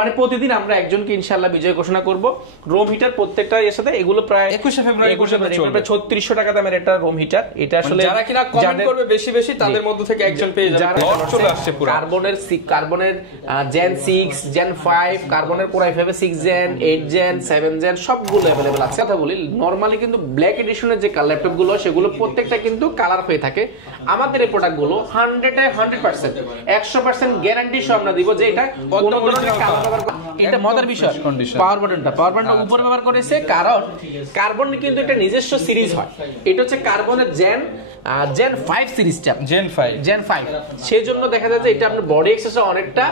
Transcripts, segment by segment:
মানে প্রতিদিন আমরা একজনকে ইনশাআল্লাহ বিজয় ঘোষণা করব। রুম হিটার প্রত্যেকটা এর সাথে এগুলো প্রায় 21 ফেব্রুয়ারি 3600 টাকা দামের একটা রুম হিটার। এটা আসলে যারা কিনা কমেন্ট করবে বেশি বেশি তাদের মধ্য থেকে একজন পেয়ে যাবে। চলে আসছে পুরো কার্বনের জেন 6 জেন 5 কার্বনের core i5 6 gen 8 gen 7 gen সবগুলো अवेलेबल আছে। কথা বলি নরমালি কিন্তু ব্ল্যাক এডিশনের যে ল্যাপটপ গুলো সেগুলো প্রত্যেকটা কিন্তু কালার হয়ে থাকে। আমাদের এই প্রোডাক্ট গুলো 100% গ্যারান্টি সহ আমরা দিব যে এটা কোনো ধরনের কালার ব্যবহার এটা মজার বিষয় পাওয়ার বাটনটা উপরে ব্যবহার করেছে কারণ কার্বন কিন্তু একটা নিজস্ব সিরিজ হয়। এটা হচ্ছে কার্বনের জেন 5 সিরিজটা জেন 5 সেজন্য দেখা যায় যে এটা আপনার বডি এক্সেসটা অনেকটা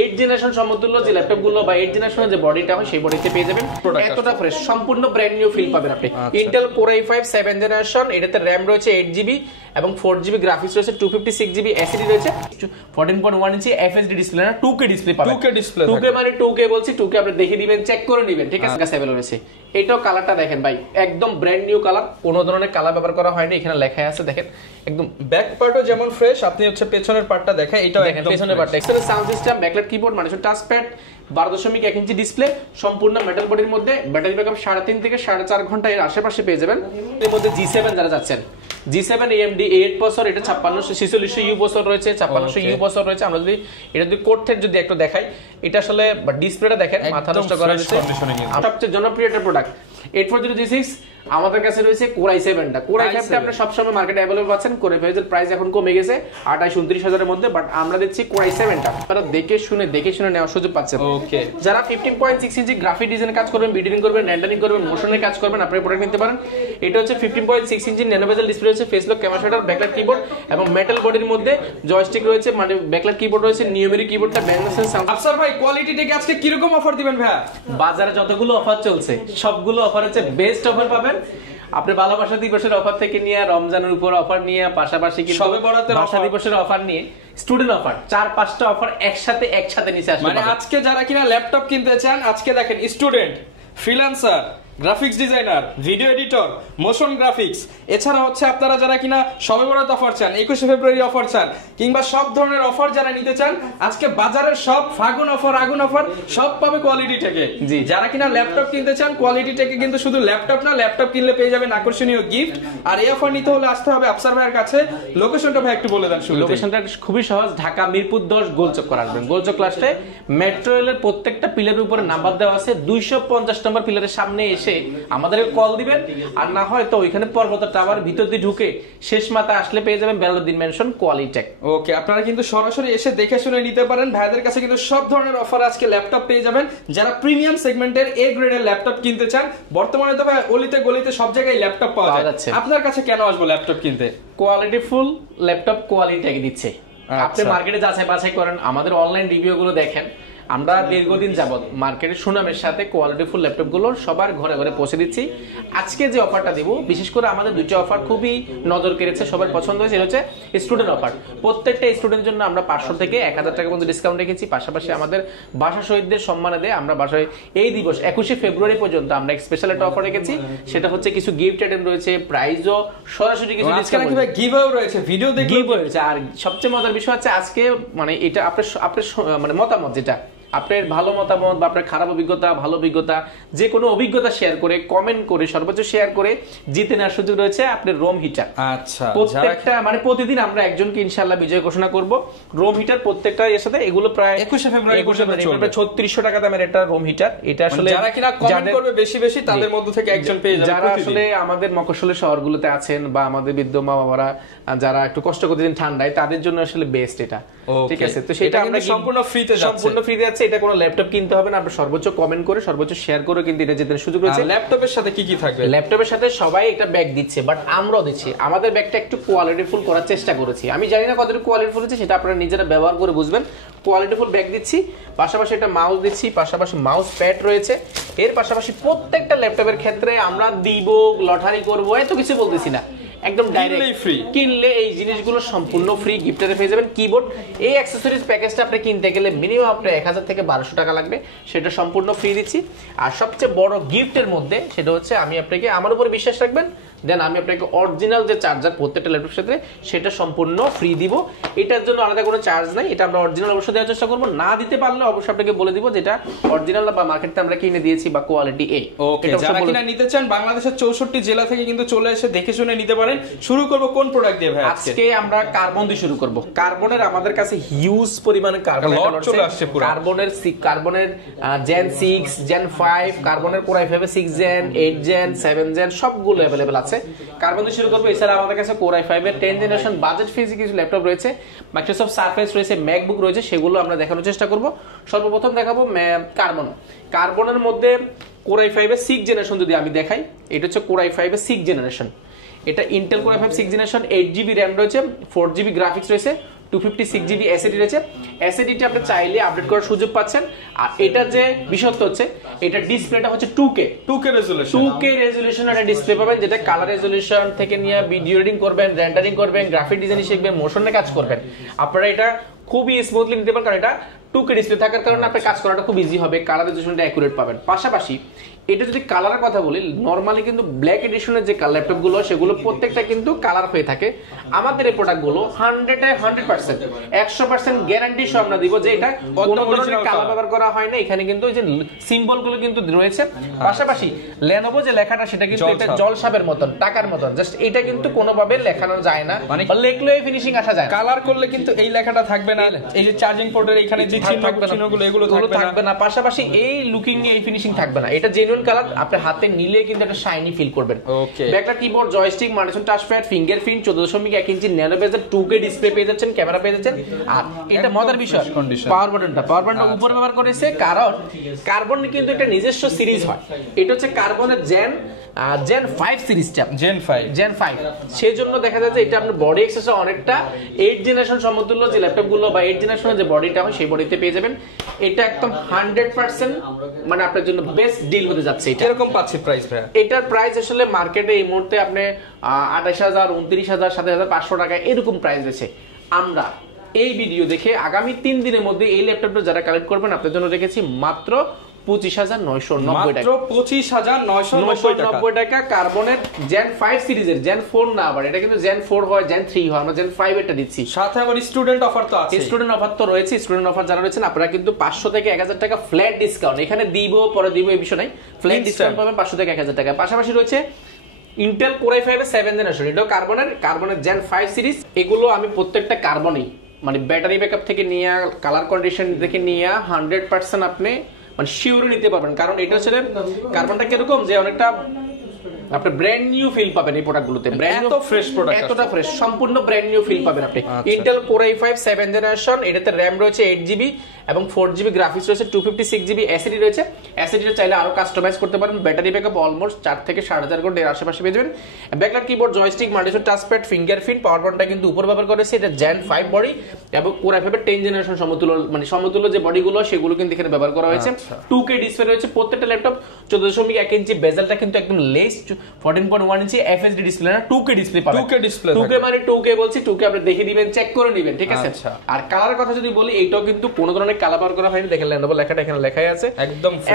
8 জেনারেশন সমতুল্য যে ল্যাপটপ গুলো বা 8 জেনারেশনের যে বডিটা হয় সেই বডিতে পেয়ে যাবেন। এতটা ফ্রেশ সম্পূর্ণ ব্র্যান্ড নিউ ফিল পাবেন আপনি। ইন্টেল কোর i5 7 জেনারেশন, এটাতে র‍্যাম রয়েছে 8GB এবং 4GB গ্রাফিক্স রয়েছে, 256GB এসএসডি রয়েছে, 14.1 ইঞ্চি এফএসডি ডিসপ্লে না 2K ডিসপ্লে পাবেন। 2K মানে 2K বলছি 2K আপনি দেখে দিবেন চেক করে নেবেন ঠিক আছে। অ্যাভেলেবল রয়েছে। এটাও কালারটা দেখেন ভাই একদম ব্র্যান্ড নিউ কালার, কোনো ধরনের কালার ব্যবহার করা হয়নি। এখানে লেখা আছে দেখেন একদম ব্যাক পার্টও যেমন ফ্রেশ, আপনি হচ্ছে পেছনের পার্টটা দেখেন এটাও একদম পেছনের পার্টটা excellent sound system, backlight keyboard মানে টাচ প্যাড, 12.1 ইঞ্চি ডিসপ্লে, সম্পূর্ণ মেটাল বডির মধ্যে, ব্যাটারি ব্যাকআপ 3.5 থেকে 4.5 ঘন্টা এর আশেপাশে পেয়ে যাবেন। এর মধ্যে G7 যারা যাচ্ছেন G7 AMD 8 প্রসেসর, এটা 5646U প্রসেসর রয়েছে, 5600U প্রসেসর রয়েছে। আমরা যদি এটা যদি কোড থেকে যদি একটু দেখাই, এটা আসলে ডিসপ্লেটা দেখেন মাথা নষ্ট করা হয়েছে। সবচেয়ে জনপ্রিয় একটা প্রোডাক্ট 8406 আমাদের কাছে রয়েছে কোর i7টা। কোর i5টা আপনি সব সময় মার্কেটে अवेलेबल পাচ্ছেন। কোর i5 এর প্রাইস এখন কমে গেছে 28-29 হাজারের মধ্যে, বাট আমরা দিচ্ছি কোর i7টা। আপনারা দেখে শুনে নেওয়ার সুযোগ পাচ্ছেন। ওকে, যারা 15.6 ইঞ্চি গ্রাফিক ডিজাইন কাজ করবেন, ভিডিওইং করবেন, রেন্ডারিং করবেন, মোশনের কাজ করবেন, আপনি প্রোডাক্ট নিতে পারেন। এটা হচ্ছে 15.6 ইঞ্চি ন্যানো বেজেল ডিসপ্লে রয়েছে, face lock camera shutter, backlight keyboard এবং মেটাল বডির মধ্যে জয়স্টিক রয়েছে, মানে ব্যাকলাইট কিবোর্ড রয়েছে, নিউমেরিক কিবোর্ডটা ব্যাংনেসের সাউন্ড। আফসার ভাই কোয়ালিটি থেকে আজকে কি রকম অফার দিবেন ভাই? বাজারে যতগুলো অফার চলছে সবগুলো অফার হচ্ছে বেস্ট অফার পাবেন। আপনি ভালোবাসা দিবসের অফার থেকে নিয়ে রমজানের উপর অফার নিয়ে পাশাপাশি কিন্তু সবে বরাতের ভাষা দিবসের অফার নিয়ে স্টুডেন্ট অফার 4-5টা অফার একসাথে নিচে আসবে। মানে আজকে যারা কিনা ল্যাপটপ কিনতে চান, আজকে দেখেন student, freelancer, graphics designer, video editor, motion graphics, এছাড়া হচ্ছে আপনারা যারা কিনা সবে বরাত অফার চান, 21 ফেব্রুয়ারি অফার চান, কিংবা সব ধরনের অফার যারা নিতে চান, আজকে বাজারের সব ফাগুন অফার আগুন অফার সব পাবে কোয়ালিটি থেকে। জি, যারা কিনা ল্যাপটপ কিনতে চান কোয়ালিটি থেকে, কিন্তু শুধু ল্যাপটপ না, ল্যাপটপ কিনলে পেয়ে যাবেন আকর্ষণীয় গিফট। আর এই অফার নিতে হলে আসতে হবে আফসার ভাইয়ের কাছে। লোকেশনটা ভাই একটু বলে দেন। লোকেশনটা খুবই সহজ, ঢাকা মিরপুর 10 গোলচক্কর আসবেন। গোলচক্কর আসলে মেট্রো রেলের প্রত্যেকটা পিলারের উপরে নাম্বার দেওয়া আছে, 250 নম্বর পিলারের সামনে এসে আমাদের কল দিবেন। আর না হয় তো ওইখানে পর্বত টাওয়ার ভিতর দিয়ে ঢুকে শেষ মাথা আসলে পেয়ে যাবেন বেলাউদ্দিন মেনশন কোয়ালিটেক। ওকে, আপনারা কিন্তু সরাসরি এসে দেখে শুনে নিতে পারেন। ভাইদের কাছে কিন্তু সব ধরনের অফার আজকে ল্যাপটপ পেয়ে যাবেন। যারা প্রিমিয়াম সেগমেন্টের এ গ্রেডের ল্যাপটপ কিনতে চান, বর্তমানে তো ভাই অলিতে গলিতে সব জায়গায় ল্যাপটপ পাওয়া যাচ্ছে। আপনার কাছে কেন আসবো ল্যাপটপ কিনতে? কোয়ালিটি ফুল ল্যাপটপ কোয়ালিটেক দিচ্ছে। আপনি মার্কেটে যাচাই বাছাই করেন, আমাদের অনলাইন রিভিউ গুলো দেখেন। আমরা দীর্ঘদিন যাবত মার্কেটের সুনামের সাথে কোয়ালিটিফুল ল্যাপটপ গুলো সবার ঘরে ঘরে পৌঁছে দিচ্ছি। আজকে যে অফারটা দিব, বিশেষ করে আমাদের দুইটা অফার খুবই নজর কেড়েছে, সবার পছন্দ হয়েছে। হচ্ছে স্টুডেন্ট অফার। প্রত্যেকটা স্টুডেন্টের জন্য আমরা 500 থেকে 1000 টাকা পর্যন্ত ডিসকাউন্ট রেখেছি। পাশাপাশি আমাদের ভাষা শহীদদের সম্মানে দেয় আমরা বাসায় এই দিবস 21 ফেব্রুয়ারি পর্যন্ত আমরা স্পেশাল একটা অফার রেখেছি। সেটা হচ্ছে কিছু গিফট আইটেম রয়েছে, প্রাইজও সরাসরি কিছু ডিসকাউন্ট গিভঅ্যাওয়ে রয়েছে, ভিডিও দেখে গিভঅ্যাওয়ে রয়েছে। আর সবচেয়ে মজার বিষয় হচ্ছে আজকে মানে এটা আপনার মানে মতামত, যেটা আপনার ভালো মতামত বা আপনার খারাপ অভিজ্ঞতা, ভালো অভিজ্ঞতা, যে কোনো অভিজ্ঞতা শেয়ার করে, কমেন্ট করে, সর্বোচ্চ শেয়ার করে জিতে নেওয়ার সুযোগ রয়েছে আপনার রোম হিটার। আচ্ছা, প্রত্যেকটা মানে প্রতিদিন আমরা একজনকে ইনশাআল্লাহ বিজয় ঘোষণা করব। রোম হিটার প্রত্যেকটা এর সাথে এগুলো প্রায় 21 ফেব্রুয়ারি 3600 টাকা দামের একটা রোম হিটার। এটা আসলে যারা কিনা কমেন্ট করবে বেশি বেশি তাদের মধ্য থেকে একজন পেয়ে যাবে। যারা আসলে আমাদের মফস্বলের শহরগুলোতে আছেন বা আমাদের বৃদ্ধ মা বাবারা যারা একটু কষ্ট করতেছেন ঠান্ডায়, তাদের জন্য আসলে বেস্ট এটা। ঠিক আছে, তো সেটা আমরা সম্পূর্ণ ফ্রিতে যাচ্ছে। এটা কোনো ল্যাপটপ কিনতে হবে না, আপনি সর্বোচ্চ কমেন্ট করে সর্বোচ্চ শেয়ার করে কিন্তু এটা জেতার সুযোগ রয়েছে। ল্যাপটপের সাথে কি কি থাকবে? ল্যাপটপের সাথে সবাই একটা ব্যাগ দিচ্ছে, বাট আমরাও দিচ্ছি। আমাদের ব্যাগটা একটু কোয়ালিটিফুল করার চেষ্টা করেছি। আমি জানি না কতটুকু কোয়ালিটিফুল হচ্ছে, সেটা আপনারা নিজেরা ব্যবহার করে বুঝবেন। কোয়ালিটিফুল ব্যাগ দিচ্ছি, পাশাপাশি একটা মাউস দিচ্ছি, পাশাপাশি মাউস প্যাড রয়েছে। এর পাশাপাশি প্রত্যেকটা ল্যাপটপের ক্ষেত্রে আমরা দিব, লটারি করবো, এত কিছু বলতেছি না, একদম ডাইরেক্ট ফ্রি। কিনলে এই জিনিসগুলো সম্পূর্ণ ফ্রি গিফটে পেয়ে যাবেন। কিবোর্ড, এই অ্যাকসেসরিজ প্যাকেজটা আপনি কিনতে গেলে মিনিমাম আপনার 1000 থেকে 1200 টাকা লাগবে, সেটা সম্পূর্ণ ফ্রি দিচ্ছি। আর সবচেয়ে বড় গিফটের মধ্যে সেটা হচ্ছে, আমি আপনাকে আমার উপরে বিশ্বাস রাখবেন, দেন আমি আপনাকে অরিজিনাল যে চার্জার প্রত্যেকটা ল্যাপটপের সাথে সেটা সম্পূর্ণ ফ্রি দিব। এটার জন্য আলাদা কোনো চার্জ নাই, এটা আমরা অরিজিনাল অবশ্যই দেওয়ার চেষ্টা করবো। না দিতে পারলে অবশ্যই আপনাকে বলে দিব যেটা অরিজিনাল বা মার্কেটে আমরা কিনে দিয়েছি বা কোয়ালিটি এ। ওকে, যারা কিনা নিতে চান বাংলাদেশের 64 জেলা থেকে কিন্তু চলে এসে দেখে শুনে নিতে পারেন। শুরু করব কোন প্রোডাক্ট দিয়ে ভাই? আজকে আমরা কার্বন দিয়ে শুরু করব। কার্বনের আমাদের কাছে হিউজ পরিমাণে কার্বন চলে আসছে পুরো। কার্বনের জেন 6, জেন 5, কার্বনের core i5 6 gen, 8 gen, 7 gen সবগুলো अवेलेबल আছে। কার্বন দিয়ে শুরু করব। এছাড়া আমাদের কাছে কোর i5 এর 10 জেনারেশন বাজেট ফ্রি কিছু ল্যাপটপ রয়েছে, মাইক্রোসফট সারফেস রয়েছে, ম্যাকবুক রয়েছে, সেগুলো আমরা দেখানোর চেষ্টা করব। সর্বপ্রথম দেখাবো কার্বন। কার্বনের মধ্যে কোর i5 এর 6 জেনারেশন যদি আমি দেখাই, এটা হচ্ছে কোর i5 এর 6 জেনারেশন। এটা Intel core i5 6 generation, 8GB RAM রয়েছে, 4GB গ্রাফিক্স রয়েছে, 256GB এসএসডি রয়েছে। এসএসডিটা আপনি চাইলে আপডেট করার সুযোগ পাচ্ছেন। আর এটা যে বিশেষত্ব হচ্ছে এটা ডিসপ্লেটা হচ্ছে 2K রেজোলিউশন একটা ডিসপ্লে পাবেন, যেটা কালার রেজোলিউশন থেকে নিয়ে ভিডিও এডিটিং করবেন, রেন্ডারিং করবেন, গ্রাফিক ডিজাইন শিখবেন, মোশনে কাজ করবেন, আপনারা এটা খুবই স্মুথলি নিতে পারেন। কারণ এটা 2K ডিসপ্লে থাকার কারণে আপনার কাজ করাটা খুব ইজি হবে, কালার রেজোলিউশনটা অ্যাকুরেট পাবেন। পাশাপাশি এটা যদি কালারের কথা বলি, নরমালি কিন্তু ব্ল্যাক এডিশনের যে ল্যাপটপ গুলো সেগুলো প্রত্যেকটা কিন্তু কালার হয়ে থাকে। আমাদের এই প্রোডাক্ট গুলো 100% 100% গ্যারান্টি সহ আমরা দিব যে এটা কোনো ধরনের কালার ব্যবহার করা হয় না। এখানে কিন্তু এই যে সিম্বল গুলো কিন্তু রয়েছে। পাশাপাশি লেনোভো যে লেখাটা সেটা কিন্তু এটা জলসাবের মতন, টাকার মতন, জাস্ট এটা কিন্তু কোনোভাবে লেখানো যায় না, মানে লেখলে ফিনিশিং আসা যায়। কালার করলে কিন্তু এই লেখাটা থাকবে না, এই যে চার্জিং পোর্টের এখানে যে চিহ্নগুলো এগুলো থাকবে না। পাশাপাশি এই লুকিং এই ফিনিশিং থাকবে না। এটা জেনুইন কালার, আপনি হাতে নিলে কিন্তু একটা শাইনি ফিল করবেন। Okay, backlight keyboard, joystick, multifunction touchpad, fingerprint, 14.1 inch nano bezel 2K display পেয়ে যাচ্ছেন, ক্যামেরা পেয়ে যাচ্ছেন। আর এটা মজার বিষয়, পাওয়ার বাটনটা উপরে ব্যবহার করেছে, কারণ কার্বন কিন্তু একটা নিজস্ব সিরিজ হয়। এটা হচ্ছে কার্বনের জেন 5 সিরিজটা, জেন 5 সেই জন্য দেখা যায় যে এটা আপনার বডি এক্সেসে অনেকটা 8 জেনারেশন সমতুল্য যে ল্যাপটপগুলো বা 8 জেনারেশনের যে বডিটা হয় সেই বডিতে পেয়ে যাবেন। এটা একদম 100% মানে আপনার জন্য বেস্ট ডিল হতে যাচ্ছে। এটা এরকম পাচ্ছি প্রাইস ভাই? এটার প্রাইস আসলে মার্কেটে এই মুহূর্তে আপনি 28,000, 29,000, 7,500 টাকা এরকম প্রাইস রয়েছে। আমরা এই ভিডিও দেখে আগামী 3 দিনের মধ্যে এই ল্যাপটপটা যারা কালেক্ট করবেন আপনাদের জন্য রেখেছি মাত্র 25,990 টাকা। 25,990 টাকা। কার্বনের জেন 5 সিরিজের, জেন 4 না, আবার এটা কিন্তু জেন 4 হয়, জেন 3 হয়, আমরা জেন 5 এটা দিচ্ছি। সাথে আবার স্টুডেন্ট অফার তো আছে। স্টুডেন্ট অফার তো রয়েছে। স্টুডেন্ট অফার যারা রয়েছেন আপনারা কিন্তু 500 থেকে 1,000 টাকা ফ্ল্যাট ডিসকাউন্ট এখানে দিব, পরে দিব এই বিষয় নাই, ফ্ল্যাট ডিসকাউন্ট পাবেন 500 থেকে 1,000 টাকা। পাশাপাশি রয়েছে ইন্টেল কোর i5 এর 7 জেনারেশন, এটাও কার্বনের জেন 5 সিরিজ। এগুলো আমি প্রত্যেকটা কার্বনই মানে ব্যাটারি ব্যাকআপ থেকে নিয়ে কালার কন্ডিশন থেকে নিয়ে 100% আপনি মানে শিওর নিতে পারবেন। কারণ এটা হচ্ছে কার্বনটা কিরকম যে অনেকটা আপনি ব্র্যান্ড নিউ ফিল পাবেন এই প্রোডাক্টগুলোতে। এত ফ্রেশ প্রোডাক্ট, এতটা ফ্রেশ, সম্পূর্ণ ব্র্যান্ড নিউ ফিল পাবেন আপনি। ইন্টেল কোর i5 7 জেনারেশন, এটাতে র‍্যাম রয়েছে 8GB এবং 4GB গ্রাফিক্স রয়েছে, 256GB এসএসডি রয়েছে। এসএসডিটা চাইলে আরো কাস্টমাইজ করতে পারেন। ব্যাটারি ব্যাকআপ অলমোস্ট 4 থেকে 4,500 ঘন্টা এর আশেপাশে পেয়ে যাবেন। Backlight keyboard, joystick, multifunction touchpad, fingerprint, power বাটনটা কিন্তু উপর ব্যবহার করেছে। এটা জেন 5 বডি এবং কোর i5 এর 10 জেনারেশন সমতুল্য যে বডিগুলো সেগুলো কিন্তু এখানে ব্যবহার করা হয়েছে। 2K ডিসপ্লে রয়েছে প্রত্যেকটা ল্যাপটপ, 14.1 ইঞ্চি বেজেলটা কিন্তু একদম লেস 14.1 ইঞ্চি এফএসডি ডিসপ্লে না, 2K ডিসপ্লে পাবেন। 2K মানে 2K বলছি, 2K আপনি দেখে দিবেন, চেক করে নেবেন, ঠিক আছে? আর কালারের কথা যদি বলি, এটাও কিন্তু কোনো ধরনের কালার ব্যবহার করা হয়নি। দেখেন লেনোভো লেখাটা এখানে লেখাই আছে,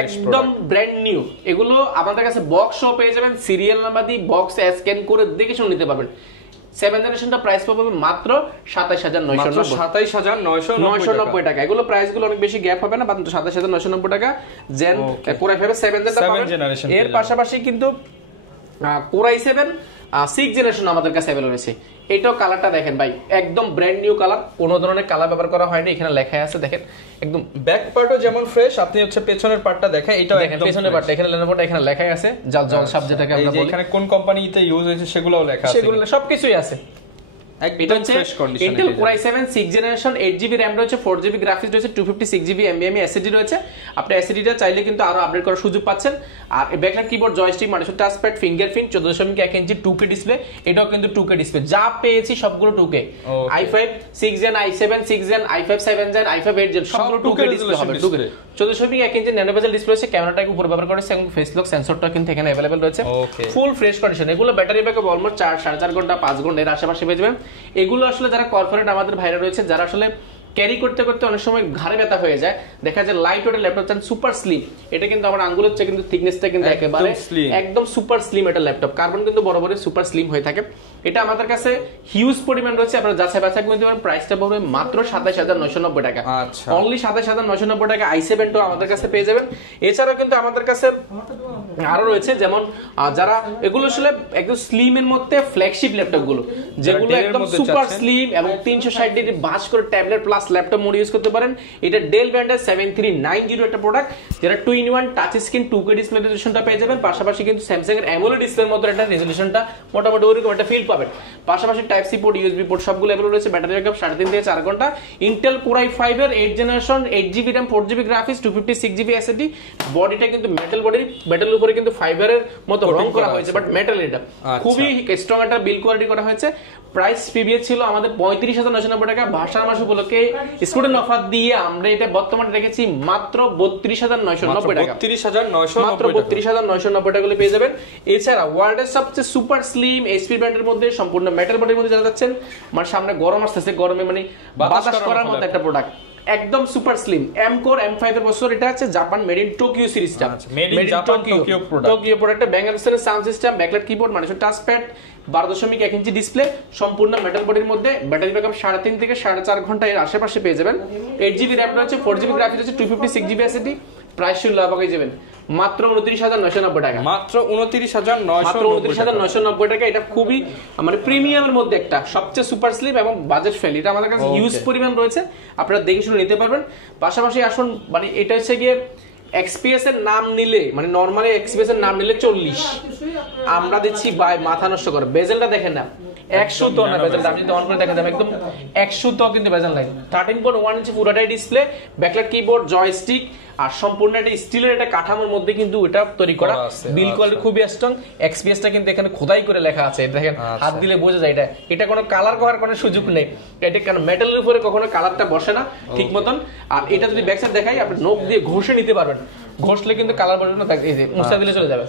একদম ব্র্যান্ড নিউ। এগুলো আমাদের কাছে বক্স সহ পেয়ে যাবেন, সিরিয়াল নাম্বার দিয়ে বক্স স্ক্যান করে দেখে শুনে নিতে পারবেন। 7 জেনারেশনটা প্রাইস পাবে মাত্র 27,990 টাকা। এগুলো প্রাইস গুলো অনেক বেশি গ্যাপ হবে না, মাত্র 27,990 টাকা। Gen core i5 7 generation. এর পাশাপাশি কিন্তু কোর i7 6 জেনারেশন আমাদের কাছে अवेलेबल রয়েছে। এটাও কালারটা দেখেন ভাই, একদম ব্র্যান্ড নিউ কালার, কোনো ধরনের কালার ব্যবহার করা হয়নি। এখানে লেখা আছে দেখেন, একদম ব্যাক পার্টও যেমন ফ্রেশ, আপনি হচ্ছে পেছনের পার্টটা দেখেন, এটাও একদম পেছনের পার্টটা এখানে লেনোভোটা এখানে লেখাই আছে, জল সাব যেটাকে আমরা বলি, এখানে কোন কোম্পানিতে ইউজ হয়েছে সেগুলোও লেখা আছে, সেগুলো সবকিছুই আছে। এটা হচ্ছে Intel core i7 6 generation, 8GB RAM রয়েছে, 4GB গ্রাফিক্স রয়েছে, 256GB NVMe এসএসডি রয়েছে। আপনি এসএসডিটা চাইলে কিন্তু আরো আপডেট করার সুযোগ পাচ্ছেন। আর backlight keyboard, joystick, multifunction touchpad, fingerprint, 14.1 inch 2K display, এটাও কিন্তু 2K ডিসপ্লে। যা পেয়েছি সবগুলো 2K। i5 6 gen, i7 6 gen, i5 7 gen, i5 8 gen সবগুলো 2K ডিসপ্লে হবে। 14.1 ইঞ্চি ন্যানো বেজেল ডিসপ্লে রয়েছে, ক্যামেরাটাকে উপরে ব্যবহার করেছে এবং ফেস লক সেন্সরটা কিন্তু এখানে अवेलेबल রয়েছে। ফুল ফ্রেশ কন্ডিশন। এগুলো ব্যাটারি ব্যাকআপ অলমোস্ট 4 সাড়ে 4 ঘন্টা 5 ঘন্টা এর আশেপাশে পেয়ে যাবেন। এগুলো আসলে যারা কর্পোরেট আমাদের ভাইরা রয়েছে, যারা আসলে ক্যারি করতে করতে অনেক সময় ঘাড়ে ব্যথা হয়ে যায়, দেখা যায় লাইট ওয়েটের ল্যাপটপ চান সুপার স্লিম, এটা কিন্তু আমার আঙ্গুলের চেয়ে কিন্তু থিকনেসটা কিন্তু একেবারে একদম সুপার স্লিম এটা ল্যাপটপ, কার্বন কিন্তু বরাবরই সুপার স্লিম হয়ে থাকে। এটা আমাদের কাছে হিউজ পরিমাণ রয়েছে, আপনারা যাচাই বাছাই করতে পারেন। প্রাইসটা পড়বে মাত্র 27990 টাকা, অনলি 27990 টাকা i7 আমাদের কাছে পেয়ে যাবেন। এছাড়াও কিন্তু আমাদের কাছে আরো রয়েছে, যেমন যারা এগুলো আসলে একদম স্লিম এর মধ্যে ফ্ল্যাগশিপ ল্যাপটপ গুলো, যেগুলো একদম সুপার স্লিম এবং 360 ডিগ্রি বাস করে tablet plus laptop mode use করতে পারেন। এটা ডেল ব্র্যান্ডের 7390 একটা প্রোডাক্ট, যেটা 2-in-1 touch screen 2K display রেজোলিউশনটা পেয়ে যাবেন। পাশাপাশি কিন্তু স্যামসাং এর অ্যামোলেড ডিসপ্লের মতো একটা রেজোলিউশনটা মোটামুটি ওরকম একটা ফিল পাবেন। পাশাপাশি type C port, USB port সবগুলো अवेलेबल রয়েছে। ব্যাটারি ব্যাকআপ 3.5 থেকে 4 ঘন্টা। ইন্টেল কোর i5 এর 8 generation, 8GB RAM, 4GB graphics, 256GB SSD। বডিটা কিন্তু মেটাল বডি, মেটালের উপরে কিন্তু ফাইবারের মতো রং করা হয়েছে, বাট মেটাল এটা খুবই স্ট্রং একটা বিল্ড কোয়ালিটি করা হয়েছে। প্রাইস প্রিভিয়াস ছিল আমাদের 35,990 টাকা, ভাষার মাস উপলক্ষে স্টুডেন্ট অফার দিয়ে আমরা এটা বর্তমানে রেখেছি মাত্র 32,990 টাকা, 32,990 টাকা পেয়ে যাবেন। এছাড়া ওয়ার্ল্ডের সবচেয়ে সুপার স্লিম এইচপি ব্র্যান্ডের মধ্যে সম্পূর্ণ মেটাল বডির মধ্যে যারা যাচ্ছেন, মানে সামনে গরম আসতেছে, গরমে মানে বাতাস করার মতো একটা প্রোডাক্ট, একদম super slim M Core M5 এর প্রসেসর। এটা আছে জাপান মেড ইন টোকিও সিরিজটা, made in Japan Tokyo product. ব্যাঙ্গালোরের সাউন্ড সিস্টেম, ব্যাকলাইট কিবোর্ড, মানে টাচ প্যাড, 12.1 ইঞ্চি ডিসপ্লে, সম্পূর্ণ মেটাল বডির মধ্যে। ব্যাটারি ব্যাকআপ 3.5 থেকে 4.5 ঘন্টা এর আশেপাশে পেয়ে যাবেন। 8GB RAM রয়েছে, 4GB গ্রাফিক্স রয়েছে, 256GB SSD। প্রাইস শুনলে অবাক যাবেন, মাত্র 29,990 টাকা, মাত্র 29,990 টাকা। এটা খুবই মানে প্রিমিয়ামের মধ্যে একটা সবচেয়ে সুপার স্লিম এবং বাজেট ফ্রেন্ডলি। এটা আমাদের কাছে ইউজ পরিমাণ রয়েছে, আপনারা দেখে শুনে নিতে পারবেন। পাশাপাশি আসুন, মানে এটা হচ্ছে গিয়ে এক্সপিএস এর নাম নিলে, মানে নরমালি এক্সপিএস এর নাম নিলে 40, আমরা দিচ্ছি ভাই মাথা নষ্ট করে। বেজেলটা দেখেন না, 100 না বেজেলটা, আপনি অন করে দেখেন একদম 100 কিন্তু বেজেল নাই। 13.1 ইঞ্চি পুরোটাই ডিসপ্লে, ব্যাকলাইট কিবোর্ড, জয়স্টিক, আর সম্পূর্ণ একটা স্টিলের একটা কাঠামোর মধ্যে কিন্তু এটা তৈরি করা। বিল্ড কোয়ালিটি খুবই স্ট্রং। এক্সপিএসটা কিন্তু এখানে খোদাই করে লেখা আছে, দেখেন হাত দিলে বোঝা যায় এটা। এটা কোনো কালার করার কোনো সুযোগ নেই, এটা কারণ মেটালের উপরে কখনো কালারটা বসে না ঠিক মতন। আর এটা যদি ব্যাক সাইড দেখাই, আপনি নখ দিয়ে ঘষে নিতে পারবেন, ঘষলে কিন্তু কালার বসবে না, এই যে মুছা দিলে চলে যাবে।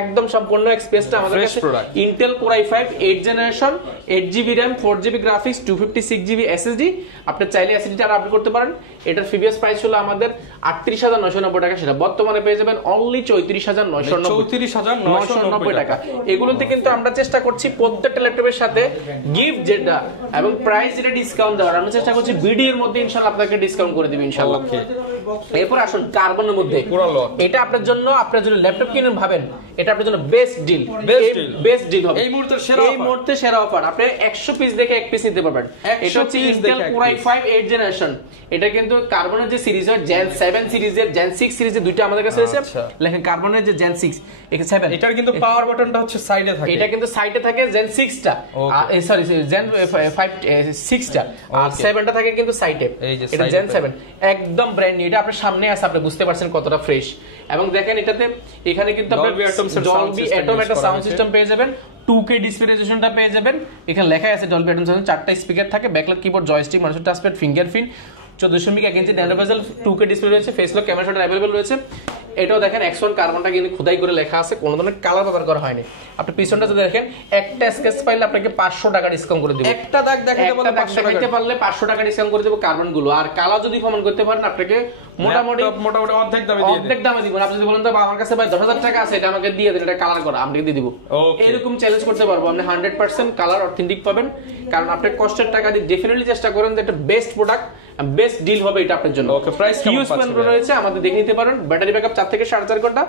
একদম সম্পূর্ণ এক্সপিএসটা আমাদের কাছে Intel core i5 8 generation, 8GB RAM, 4GB graphics, 256GB SSD। আপনি চাইলে SSD আর আপডেট করতে পারেন। এটার প্রিভিয়াস প্রাইস ছিল আমাদের 38,990 টাকা, সেটা বর্তমানে পেয়ে যাবেন অনলি 34,990 টাকা। এগুলোতে কিন্তু আমরা চেষ্টা করছি প্রত্যেকটা ল্যাপটপের সাথে গিফট যেটা এবং প্রাইস যেটা ডিসকাউন্ট দেওয়ার, আমরা চেষ্টা করছি ভিডিওর মধ্যে ইনশাআল্লাহ আপনাকে ডিসকাউন্ট করে দিব ইনশাআল্লাহ। এরপর আসুন কার্বনের মধ্যে, এটা আপনার জন্য ল্যাপটপ কিনেন ভাবেন, এটা আপনার জন্য বেস্ট ডিল, বেস্ট ডিল হবে এই মুহূর্তে সেরা অফার। আপনি 100 পিস দেখে 1 পিস নিতে পারবেন। এটা হচ্ছে ইন্টেল কোর i5 8 জেনারেশন, এটা কিন্তু কার্বনের যে সিরিজ হয় Gen 7 সিরিজের, Gen 6 সিরিজের দুইটা আমাদের কাছে আছে। লেখেন কার্বনের যে Gen 6 7, এটার কিন্তু পাওয়ার বাটনটা হচ্ছে সাইডে থাকে, এটা কিন্তু সাইডে থাকে Gen 6 টা, সরি Gen 5 6 টা, আর 7 টা থাকে কিন্তু সাইডে। এটা Gen 7 একদম ব্র্যান্ড নিউ, এটা আপনার সামনে আছে, আপনি বুঝতে পারছেন কতটা ফ্রেশ। এবং দেখেন এটাতে এখানে কিন্তু আপনি Dolby Atom একটা সাউন্ড সিস্টেম পেয়ে যাবেন, 2K ডিসপ্লে রেজোলিউশনটা পেয়ে যাবেন। এখানে লেখা আছে Dolby Atom সাউন্ড, 4টা স্পিকার থাকে, ব্যাকলাইট কিবোর্ড, জয়স্টিক, মানুষের টাচপ্যাড, ফিঙ্গারপ্রিন্ট, 14.1 ইঞ্চি ন্যানোভেজেল 2K ডিসপ্লে রয়েছে, face lock camera shot available রয়েছে। এটাও দেখেন X1 কার্বনটা কিন্তু খোদাই করে লেখা আছে, কোনো ধরনের কালার ব্যবহার করা হয়নি। আপনি পিছনটা যদি দেখেন, একটা স্কেচ পাইলে আপনাকে 500 টাকা ডিসকাউন্ট করে দেব, একটা দাগ দেখাতে বলে 500 টাকা পারলে 500 টাকা ডিসকাউন্ট করে দেব কার্বন গুলো। আর কালার যদি প্রমাণ করতে পারেন, আপনাকে মোটামুটি অর্ধেক দামে দিব। আপনি যদি বলেন তো আমার কাছে ভাই 10,000 টাকা আছে, এটা আমাকে দিয়ে দেন, এটা কালার করা আপনাকে দিয়ে দিব, এরকম চ্যালেঞ্জ করতে পারবো। আপনি 100% কালার অথেন্টিক পাবেন, কারণ আপনি কষ্টের টাকা দিয়ে ডেফিনেটলি চেষ্টা করেন যে একটা বেস্ট প্রোডাক্ট, বেস্ট ডিল হবে এটা আপনার জন্য। ওকে, প্রাইস কেমন রয়েছে আমাদের দেখে নিতে পারেন। ব্যাটারি ব্যাকআপ 4 থেকে 4.5 ঘন্টা।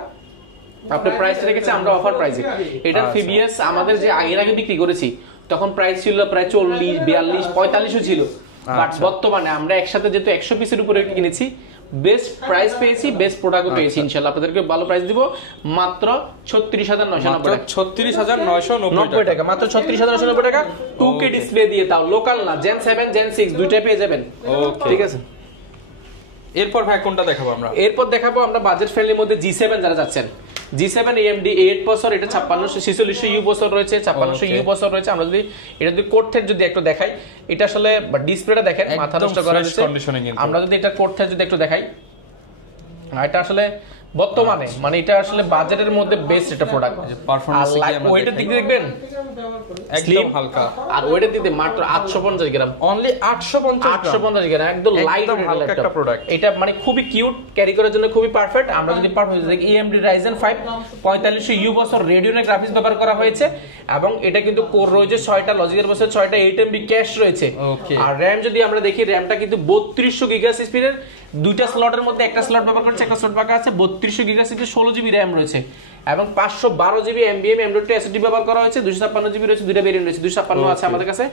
আপনার প্রাইসটা রেখেছে আমরা অফার প্রাইসে। এটার প্রিভিয়াস আমাদের যে আগে বিক্রি করেছি, তখন প্রাইস ছিল প্রায় 40, 42, 45 ছিল। বাট বর্তমানে আমরা একসাথে যেহেতু 100 পিসের উপরে কিনেছি, বেস্ট প্রাইস পেয়েছি, বেস্ট প্রোডাক্টও পেয়েছি ইনশাআল্লাহ। আপনাদেরকে ভালো প্রাইস দিব, মাত্র 36,990 টাকা, 36,990 টাকা, মাত্র 36,990 টাকা। 2K ডিসপ্লে দিয়ে, তাও লোকাল না, Gen 7 Gen 6 দুইটাই পেয়ে যাবেন। ওকে, ঠিক আছে। এরপর ভাই কোনটা দেখাবো আমরা? এরপর দেখাবো আমরা বাজেট ফ্রেন্ডলির মধ্যে G7 যারা যাচ্ছেন, G7 AMD 8 প্রসেসর, এটা 5646U প্রসেসর রয়েছে, 5600U প্রসেসর রয়েছে। আমরা যদি এটা যদি কোড থেকে যদি একটু দেখাই, এটা আসলে ডিসপ্লেটা দেখেন মাথা নষ্ট করা হচ্ছে। আমরা যদি এটা কোড থেকে যদি একটু দেখাই, এটা আসলে বর্তমানে মানে এটা আসলে বাজেটের মধ্যে বেস্ট একটা প্রোডাক্ট। পারফরম্যান্স কি আমরা ওয়েটের দিক দিয়ে দেখবেন একদম হালকা, আর ওয়েটের দিক দিয়ে মাত্র 850 গ্রাম, অনলি 850 গ্রাম, একদম লাইট হালকা একটা প্রোডাক্ট। এটা মানে খুবই কিউট, ক্যারি করার জন্য খুবই পারফেক্ট। আমরা যদি পারফরম্যান্স দেখি AMD Ryzen 5 4500U বছর রেডিওনের গ্রাফিক্স ব্যবহার করা হয়েছে এবং এটা কিন্তু কোর রয়েছে 6টা, লজিকের বছর 6টা, 8MB ক্যাশ রয়েছে। আর RAM যদি আমরা দেখি র‍্যামটা কিন্তু 3200 গিগাহার্টজ স্পিডের, দুইটা স্লটের মধ্যে একটা স্লট ব্যবহার করছে, একটা স্লট বাকি আছে। 3200 গিগাহার্টজ স্পিডের 16GB RAM রয়েছে এবং 512GB NVMe M.2 SSD ব্যবহার করা হয়েছে। 256GB রয়েছে, দুইটা ভেরিয়েন্ট রয়েছে, 256 আছে আমাদের কাছে।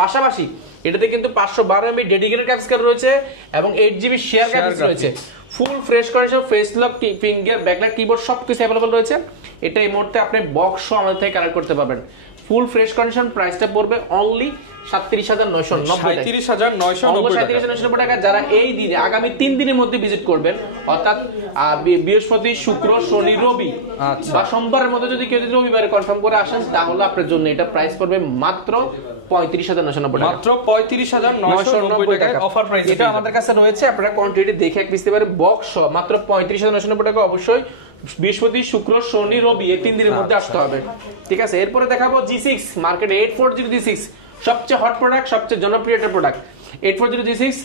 পাশাপাশি এটাতে কিন্তু 512MB ডেডিকেটেড গ্রাফিক্স কার্ড রয়েছে এবং 8GB শেয়ার গ্রাফিক্স রয়েছে। ফুল fresh condition, face lock, finger, backlight, keyboard সবকিছু अवेलेबल রয়েছে। এটা এই মুহূর্তে আপনি বক্স আমাদের থেকে কালেক্ট করতে পারবেন। ফুল ফ্রেশ কন্ডিশন, প্রাইসটা পড়বে অনলি 37,990 টাকা। যারা এই দিনে আগামী 3 দিনের মধ্যে ভিজিট করবেন, অর্থাৎ বৃহস্পতি, শুক্র, শনি, রবি বা সোমবারের মধ্যে যদি কেউ যদি রবিবারে কনফার্ম করে আসেন, তাহলে আপনার জন্য এটা প্রাইস পড়বে মাত্র 35,990 টাকা। মাত্র 35,990 টাকা অফার প্রাইস। এটা আমাদের কাছে রয়েছে, আপনারা কোয়ান্টিটি দেখে এক বুঝতে পারেন। বক্স মাত্র 35,990 টাকা। অবশ্যই বৃহস্পতি, শুক্র, শনি, রবি এই 3 দিনের মধ্যে আসতে হবে, ঠিক আছে। এরপরে দেখাবো G6 মার্কেটে 840 G6 সবচেয়ে হট প্রোডাক্ট, সবচেয়ে জনপ্রিয় একটা প্রোডাক্ট। 840 G6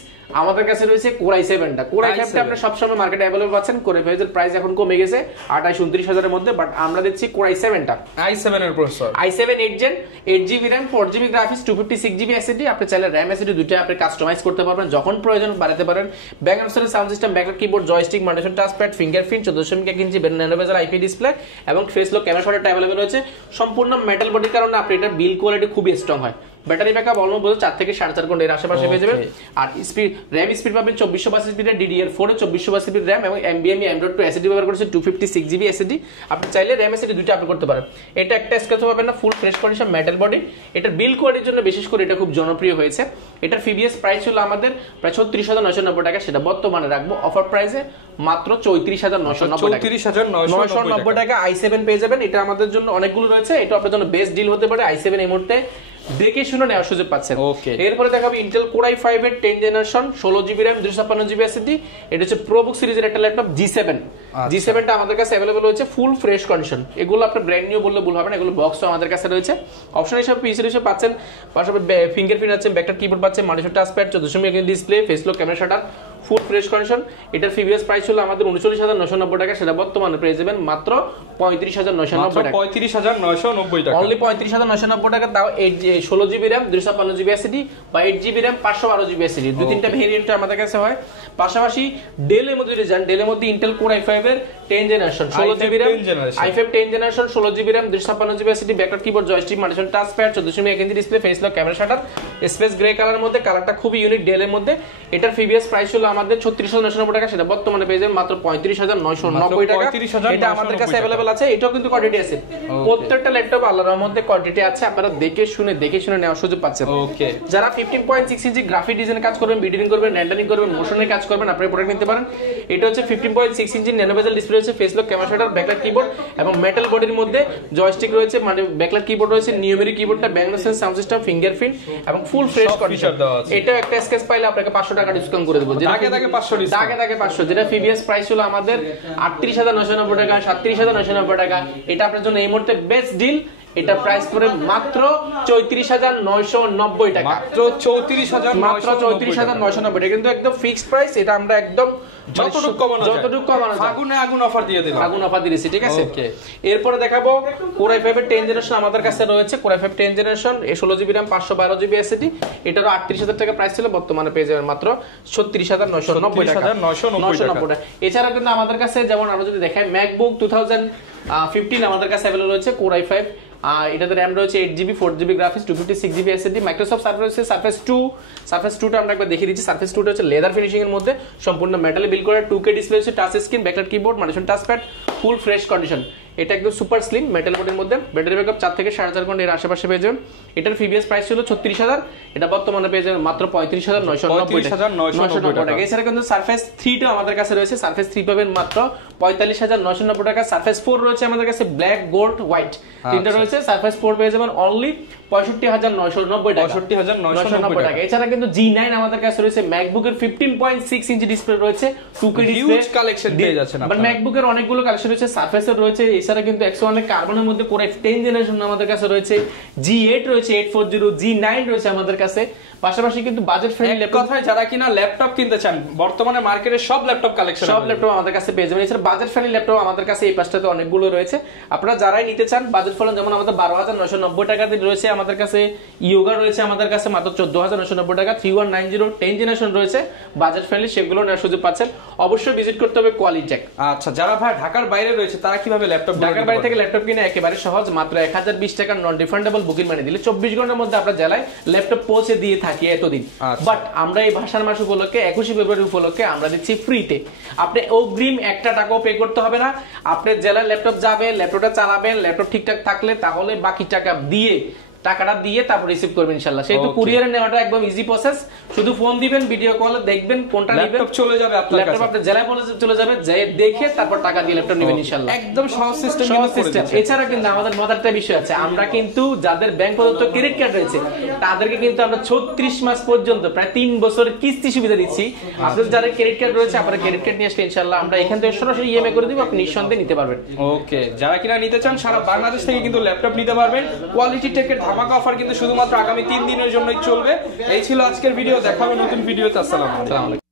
আমাদের কাছে রয়েছে Core i7টা। Core i5টা আপনি সব সময় মার্কেটে अवेलेबल পাচ্ছেন। Core i5 এর প্রাইস এখন কমে গেছে 28-29 এর মধ্যে, বাট আমরা দিচ্ছি Core i7টা। i7 এর processor, i7 8 Gen, 8GB RAM, 4GB graphics, 256GB SSD। আপনি চাইলে RAM SSD দুটো আপনি কাস্টমাইজ করতে পারবেন, যখন প্রয়োজন বাড়াতে পারেন। Background sound system, backlight, keyboard, joystick, multipad touchpad, fingerprint, 14.1 inch nano bezel IP display এবং ফেস লক ক্যামেরা শটটা अवेलेबल রয়েছে। সম্পূর্ণ মেটাল বডির কারণে আপনি এটা বিল্ড কোয়ালিটি খুবই স্ট্রং হয়। ব্যাটারি ব্যাকআপ অলমোস্ট 4 থেকে 4.5 ঘন্টা এর আশেপাশে পেয়ে যাবেন। আর স্পিড, RAM স্পিড পাবেন 2400 স্পিডের DDR4 এ 2400 স্পিড RAM এবং NVMe M.2 SSD ব্যবহার করেছে, 256GB SSD। আপনি চাইলে RAM SSD দুটো আপনি করতে পারেন। এটা একটা স্ক্র্যাচ পাবেন না, ফুল ফ্রেশ কন্ডিশন মেটাল বডি। এটা বিল্ড কোয়ালিটির জন্য বিশেষ করে এটা খুব জনপ্রিয় হয়েছে। এটার FBS প্রাইস হলো আমাদের প্রায় 36,990 টাকা, সেটা বর্তমানে রাখবো অফার প্রাইসে মাত্র 34,990 টাকা। i7 পেয়ে যাবেন। এটা আমাদের জন্য অনেকগুলো রয়েছে, এটা আপনাদের জন্য বেস্ট ডিল হতে পারে। i7 এই মুহূর্তে দেখে শুনে নেওয়ার সুযোগ পাচ্ছেন। এরপরে দেখাবো Intel Core i5 এর 10 generation, 16GB RAM, 256GB SSD। এটা হচ্ছে প্রোবুক সিরিজের একটা ল্যাপটপ G7। G7টা আমাদের কাছে अवेलेबल রয়েছে ফুল ফ্রেশ কন্ডিশন। এগুলো আপনি ব্র্যান্ড নিউ বললে ভুল হবে না, এগুলো বক্সও আমাদের কাছে রয়েছে। অপশন হিসেবে পিসি হিসেবে পাচ্ছেন, পাশাপাশি ফিঙ্গারপ্রিন্ট আছে, ব্যাকলাইট কিবোর্ড পাচ্ছেন, multipad touchpad, 14.1 inch display, face lock camera shutter, full fresh condition. এটার FBS প্রাইস হলো আমাদের 39,990 টাকা, সেটা বর্তমানে পেয়ে যাবেন মাত্র 35,990 টাকা। 35,990 টাকা, অনলি 35,990 টাকা। তাও 16GB RAM, 256GB SSD বা 8GB RAM, 512GB SSD, দুই তিনটা ভেরিয়েন্ট আমাদের কাছে হয়। পাশাপাশি ডেলের মধ্যে যদি যান, ডেলের মধ্যে Intel Core i5 এর 10 generation, 16GB RAM, i5 10 generation, 16GB RAM, 256GB SSD, backlight keyboard, joystick, multipad touchpad, 14.1 inch display, face lock camera shutter, space grey কালারের মধ্যে। কালারটা খুবই ইউনিক ডেলের মধ্যে। এটার FBS প্রাইস হলো আমাদের 36,990 টাকা, সেটা বর্তমানে পেয়ে যাবেন মাত্র 35,990 টাকা। এটা আমাদের কাছে अवेलेबल আছে। এটাও কিন্তু কোয়ান্টিটি আছে, প্রত্যেকটা ল্যাপটপ আল্লাহর রহমতে কোয়ান্টিটি আছে। আপনারা দেখে শুনে নেওয়ার সুযোগ পাচ্ছেন। যারা 15.6 ইঞ্চি গ্রাফিক ডিজাইনে কাজ করবেন, বিডিং করবেন, রেন্ডারিং করবেন, মোশনে কাজ করবেন, আপনি প্রোডাক্ট নিতে পারেন। এটা হচ্ছে 15.6 ইঞ্চি ন্যানো বেজেল ডিসপ্লে রয়েছে, face lock camera shutter, backlight keyboard এবং মেটাল বডির মধ্যে জয়স্টিক রয়েছে, মানে ব্যাকলাইট কিবোর্ড রয়েছে, নিউমেরিক কিবোর্ডটা, ব্যাকগ্রাউন্ড সাউন্ড সিস্টেম, ফিঙ্গারপ্রিন্ট এবং ফুল ফ্রেশ কন্ডিশন। এটা একটা স্কেচ পাইলে আপনাকে 500 টাকা ডিসকাউন্ট করে দেব। দাগে দাগে 500, যেটা FBS প্রাইস হলো আমাদের 38,990 টাকা, 37,990 টাকা। এটা আপনার জন্য এই মুহূর্তে বেস্ট ডিল। এটা প্রাইস করে মাত্র 34,990 টাকা, মাত্র 34,990 টাকা, কিন্তু একদম ফিক্সড প্রাইস। এটা আমরা একদম যতটুকু কমানো যায় আগুন অফার দিয়ে দিলাম, আগুন অফার দিয়েছি, ঠিক আছে। এরপরে দেখাবো Core i5 এর 10 জেনারেশন আমাদের কাছে রয়েছে। Core i5 10 generation, 16GB RAM, 512GB SSD। এটারও 38,000 টাকা প্রাইস ছিল, বর্তমানে পেয়ে যাবেন মাত্র 36,990 টাকা। এছাড়া কিন্তু আমাদের কাছে যেমন আমরা যদি দেখাই MacBook 2015 আমাদের কাছে अवेलेबल রয়েছে Core i5। এটাতে RAM রয়েছে 8GB, 4GB graphics, 256GB SSD। Microsoft surface 2টা আমরা একবার দেখিয়ে দিচ্ছি। সারফেস 2টা হচ্ছে লেদার ফিনিশিং এর মধ্যে, সম্পূর্ণ মেটালে বিল্ড করা, 2K ডিসপ্লে হচ্ছে, touch screen, backlight keyboard, multipad touchpad, full fresh condition. এটা একদম সুপার স্লিম মেটাল বডির মধ্যে, ব্যাটারি ব্যাকআপ 4 থেকে 4.5 ঘন্টা এর আশেপাশে পেয়ে যাবেন। এটার প্রিভিয়াস প্রাইস ছিল 36,000, এটা বর্তমানে পেয়ে যাবেন মাত্র 35,990 টাকা। এছাড়া কিন্তু সারফেস 3 টা আমাদের কাছে রয়েছে, সারফেস 3 পাবেন মাত্র 45,990 টাকা। সারফেস 4 রয়েছে আমাদের কাছে ব্ল্যাক, গোল্ড, হোয়াইট তিনটা রয়েছে। সারফেস 4 পেয়ে যাবেন অনলি 65,990 টাকা, 65,990 টাকা। এছাড়া কিন্তু G9 আমাদের কাছে রয়েছে, ম্যাকবুকের 15.6 ইঞ্চি ডিসপ্লে রয়েছে, 2K ডিসপ্লে, হিউজ কালেকশন পেয়ে যাচ্ছেন আপনারা। ম্যাকবুকের অনেকগুলো কালেকশন রয়েছে, সারফেসের রয়েছে। এছাড়া কিন্তু X1 এর কার্বনের মধ্যে Core i10 জেনারেশন আমাদের কাছে রয়েছে, G8 রয়েছে, 840, G9 রয়েছে আমাদের কাছে। পাশাপাশি কিন্তু বাজেট ফ্রেন্ডলি কথায় যারা কিনা ল্যাপটপ কিনতে চান, বর্তমানে মার্কেটে সব ল্যাপটপ কালেকশন, সব ল্যাপটপ আমাদের কাছে পেয়ে যাবেন। এছাড়া বাজেট ফ্রেন্ডলি ল্যাপটপ আমাদের কাছে এই পাশটাতে অনেকগুলো রয়েছে। আপনারা যারাই নিতে চান বাজেট ফ্রেন্ডলি, যেমন আমাদের 12,990 টাকা দিয়ে রয়েছে আমাদের কাছে, ইয়োগা রয়েছে আমাদের কাছে মাত্র 14,990 টাকা, 3190 10 জেনারেশন রয়েছে বাজেট ফ্রেন্ডলি, সেগুলো নেওয়ার সুযোগ পাচ্ছেন। অবশ্যই ভিজিট করতে হবে কোয়ালিটেক। আচ্ছা, যারা ভাই ঢাকার বাইরে রয়েছে তারা কিভাবে ল্যাপটপ, ঢাকার বাইরে থেকে ল্যাপটপ কিনে একেবারে সহজ, মাত্র 1020 টাকা নন রিফান্ডেবল বুকিং মানি দিলে 24 ঘন্টার মধ্যে আপনার জেলায় ল্যাপটপ পৌঁছে দিয়ে থাকি এতদিন। বাট আমরা এই ভাষার মাস উপলক্ষে 21 ফেব্রুয়ারি উপলক্ষে আমরা দিচ্ছি ফ্রিতে। আপনি অগ্রিম 1 টাকাও পে করতে হবে না। আপনি জেলায় ল্যাপটপ যাবেন, ল্যাপটপটা চালাবেন, ল্যাপটপ ঠিকঠাক থাকলে তাহলে বাকি টাকা দিয়ে টাকাটা দিয়ে তারপর রিসিভ করবেন ইনশাআল্লাহ। সেহেতু কুরিয়ারে নেওয়াটা একদম ইজি প্রসেস, শুধু ফোন দিবেন, ভিডিও কলে দেখবেন কোনটা নেবেন, ল্যাপটপ চলে যাবে আপনার কাছে, ল্যাপটপ আপনার জেলায় চলে যাবে, যে দেখে তারপর টাকা দিয়ে ল্যাপটপ নেবেন ইনশাআল্লাহ। একদম সহজ সিস্টেম। এছাড়া কিন্তু আমাদের মজারটা বিষয় আছে, আমরা কিন্তু যাদের ব্যাংক প্রদত্ত ক্রেডিট কার্ড রয়েছে তাদেরকে কিন্তু আমরা 36 মাস পর্যন্ত প্রায় 3 বছরের কিস্তি সুবিধা দিচ্ছি। আপনাদের যাদের ক্রেডিট কার্ড রয়েছে আপনারা ক্রেডিট কার্ড নিয়ে আসলে ইনশাআল্লাহ আমরা এখান থেকে সরাসরি ইএমআই করে দিব, আপনি নিঃসন্দেহে নিতে পারবেন। ওকে, যারা কিনা নিতে চান সারা বাংলাদেশ থেকে কিন্তু ল্যাপটপ নিতে পারবেন। কোয়ালিটি টেকের ধামাকা অফার কিন্তু শুধুমাত্র আগামী 3 দিনের জন্যই চলবে। এই ছিল আজকের ভিডিও, দেখা হবে নতুন ভিডিওতে। আসসালামু আলাইকুম।